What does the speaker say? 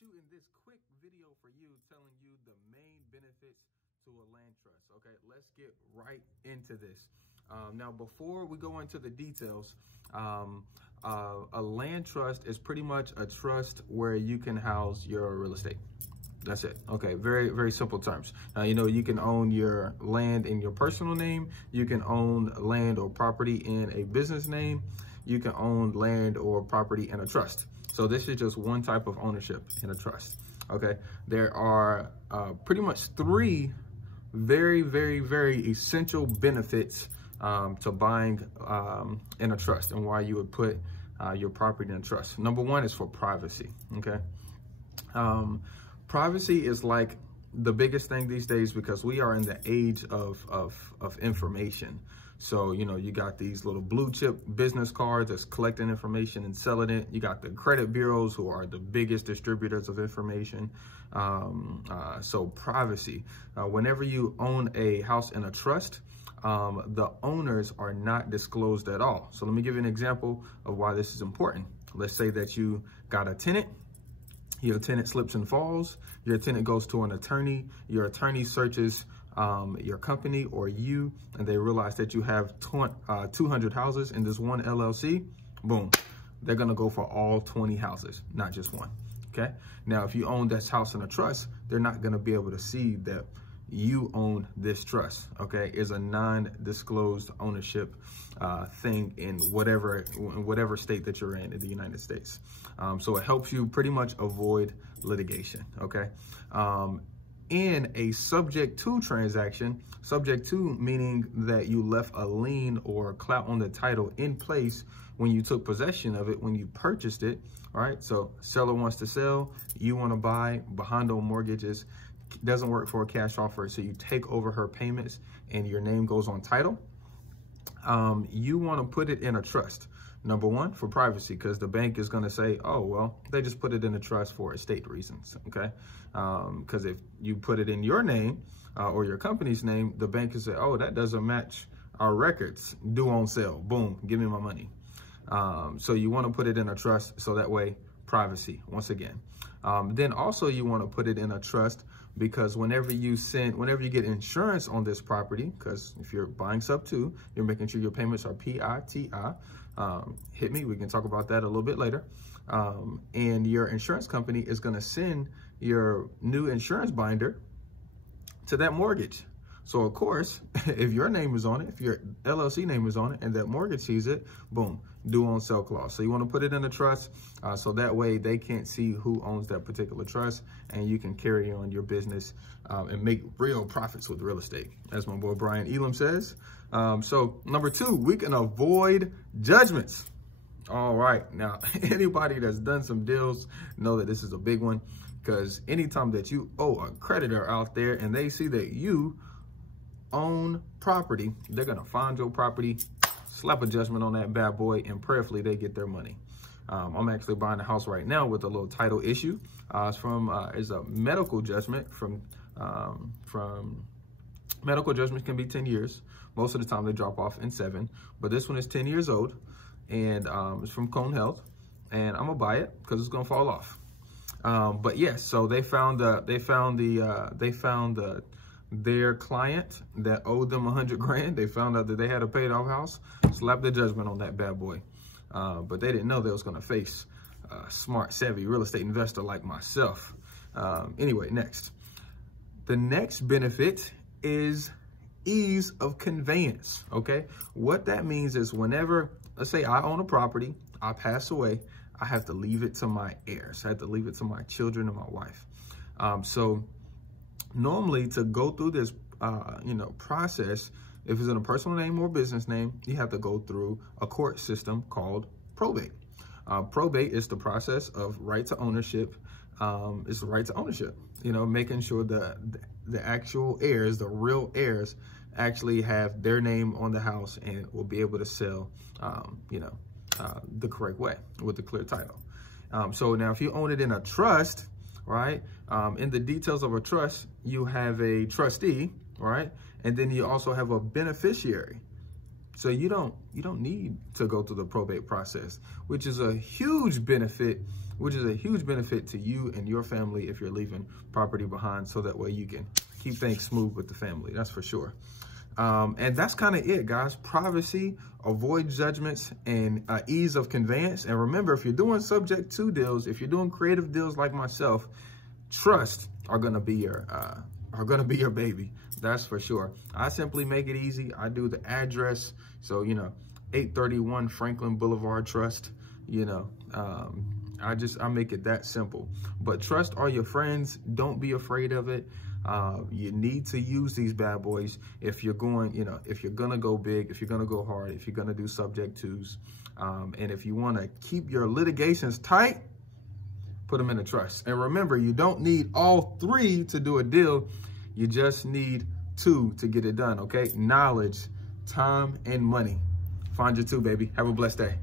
shooting this quick video for you, telling you the main benefits to a land trust. Okay, let's get right into this. Now, before we go into the details, a land trust is pretty much a trust where you can house your real estate. That's it. Okay, very, very simple terms. You know, you can own your land in your personal name. You can own land or property in a business name. You can own land or property in a trust. So this is just one type of ownership in a trust. Okay, there are pretty much three very, very, very essential benefits to buying in a trust, and why you would put your property in a trust. Number one is for privacy. Okay. Privacy is like the biggest thing these days because we are in the age of information. So, you know, you got these little blue chip business cards that's collecting information and selling it. You got the credit bureaus who are the biggest distributors of information. So privacy, whenever you own a house in a trust, the owners are not disclosed at all. So let me give you an example of why this is important. Let's say that you got a tenant. Your tenant slips and falls. Your tenant goes to an attorney. Your attorney searches your company or you, and they realize that you have 200 houses in this one LLC. Boom. They're going to go for all 20 houses, not just one. Okay. Now, if you own this house in a trust, they're not going to be able to see that you own this trust. Okay. It's a non-disclosed ownership thing in whatever state that you're in the United States. So it helps you pretty much avoid litigation. Okay. In a subject to transaction, subject to meaning that you left a lien or clout on the title in place when you took possession of it, when you purchased it. All right. So seller wants to sell, you want to buy, behind on mortgages, doesn't work for a cash offer. So you take over her payments and your name goes on title. You want to put it in a trust. Number one, for privacy, because the bank is going to say, oh, well, they just put it in a trust for estate reasons. Okay. Because if you put it in your name or your company's name, the bank can say, oh, that doesn't match our records. Due on sale. Boom. Give me my money. So you want to put it in a trust. So that way, privacy, once again. Then also you want to put it in a trust because whenever you get insurance on this property, because if you're buying sub to, you're making sure your payments are PITI. Hit me. We can talk about that a little bit later. And your insurance company is going to send your new insurance binder to that mortgage. So of course, if your name is on it, if your LLC name is on it and that mortgage sees it, boom, due on sale clause. So you want to put it in a trust so that way they can't see who owns that particular trust, and you can carry on your business and make real profits with real estate, as my boy Brian Elam says. So number two, we can avoid judgments. All right. Now, anybody that's done some deals know that this is a big one, because anytime that you owe a creditor out there and they see that you own property, they're going to find your property, slap a judgment on that bad boy, and prayerfully they get their money. I'm actually buying a house right now with a little title issue. It's a medical judgment from medical judgments can be 10 years. Most of the time they drop off in 7, but this one is 10 years old, and it's from Cone Health, and I'm gonna buy it because it's gonna fall off. But yes, so they found their client that owed them 100 grand. They found out that they had a paid off house, slapped the judgment on that bad boy. But they didn't know they was going to face a smart, savvy real estate investor like myself. Anyway, next. The next benefit is ease of conveyance. Okay. What that means is whenever, let's say I own a property, I pass away, I have to leave it to my heirs. I have to leave it to my children and my wife. So normally to go through this, process, if it's in a personal name or business name, you have to go through a court system called probate. Probate is the process of right to ownership. It's the right to ownership, making sure the actual heirs, the real heirs, actually have their name on the house and will be able to sell, the correct way with the clear title. So now if you own it in a trust, right? In the details of a trust, you have a trustee, right? And then you also have a beneficiary. So you don't need to go through the probate process, which is a huge benefit, to you and your family if you're leaving property behind, so that way you can keep things smooth with the family. That's for sure. And that's kind of it, guys. Privacy, avoid judgments, and ease of conveyance. And remember, if you're doing subject to deals, if you're doing creative deals like myself, trust are gonna be your baby. That's for sure. I simply make it easy. I do the address, so 831 Franklin Boulevard Trust. I make it that simple. But trust are your friends. Don't be afraid of it. You need to use these bad boys if you're going, if you're gonna go big, if you're gonna go hard, if you're gonna do subject twos, and if you want to keep your litigations tight, put them in a trust. And remember, you don't need all three to do a deal. You just need two to get it done, okay? Knowledge, time, and money. Find your two, baby. Have a blessed day.